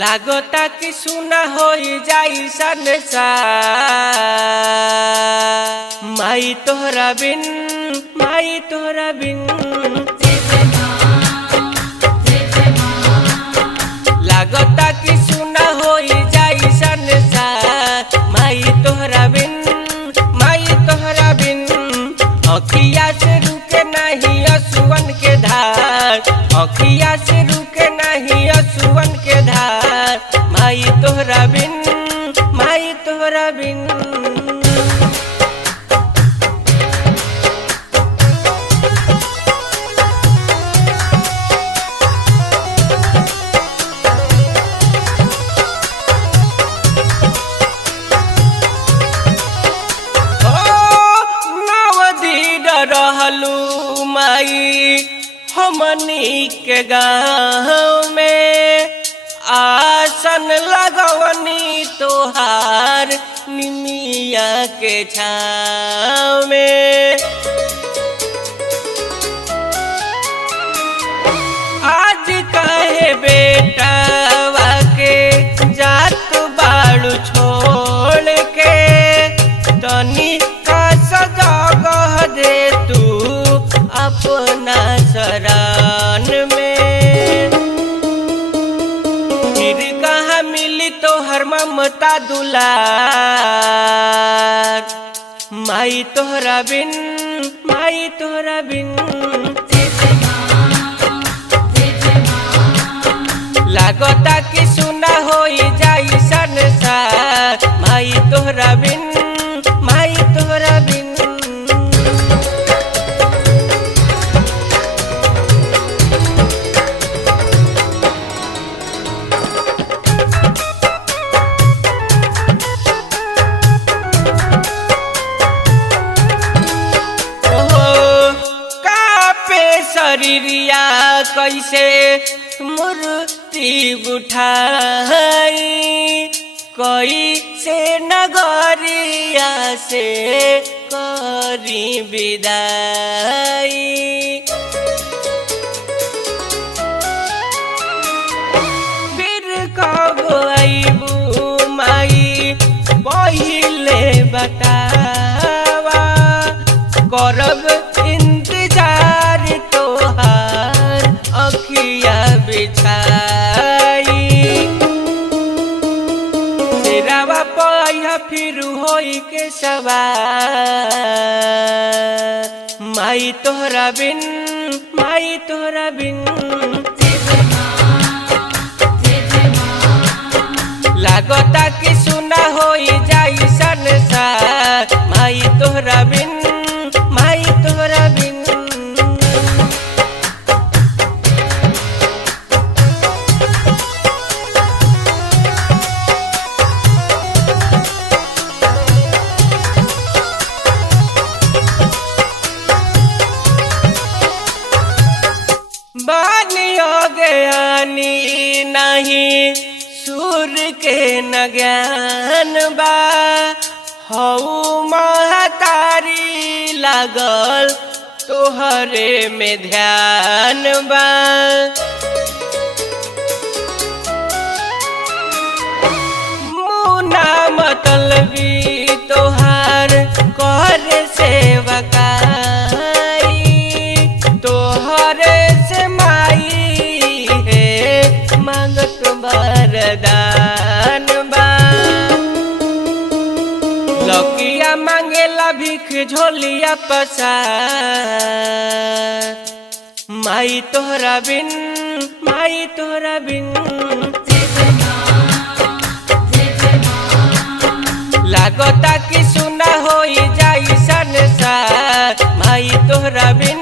लागता कि सुना हो जाई संसार माई तोहरा बिन लागता कि सुना हो जाई संसार माई तोहरा बिन अखिया से रुके नहीं असुवन के धार अखिया से रुके नहीं असुवन के धार माई तोहरा बिन रहलू माई हमनी के गाँव में आसन लगवनी तोहार निमिया के छाँव में आज काहे बेटा के जात बाड़ू छोड़ के तनी का सजगह दे तू अपना शरण में फिर कहाँ मिली तो हर ममता दुलार माई तोहरा बिन लागता कि सुना हो जाई संसार माई तोहरा बिन शरीरिया कैसे मूर्ति उठाई कैसे नगरिया से करी विदाई फिर कब आईबू माई पहिले बतावा करब इंतजार तोहार अखिया बिछाई तेरावा पाया फिर होई के सवार माई तोहरा बिन लागता कि सुना हो जाई संसार माई तोहरा बिन बानियो ज्ञानी नहीं सूर के न ज्ञान बा हऊ महतारी लागल तोहरे में ध्यान बा मुना मतलबी तोहार कर सेवकाई तोहरे से माई है मांगत वरदान बा लकिया मांगेला भीख झोलिया पसार माई तोहरा बिन लागता कि सुना हो जाई संसार माई तोहरा बिन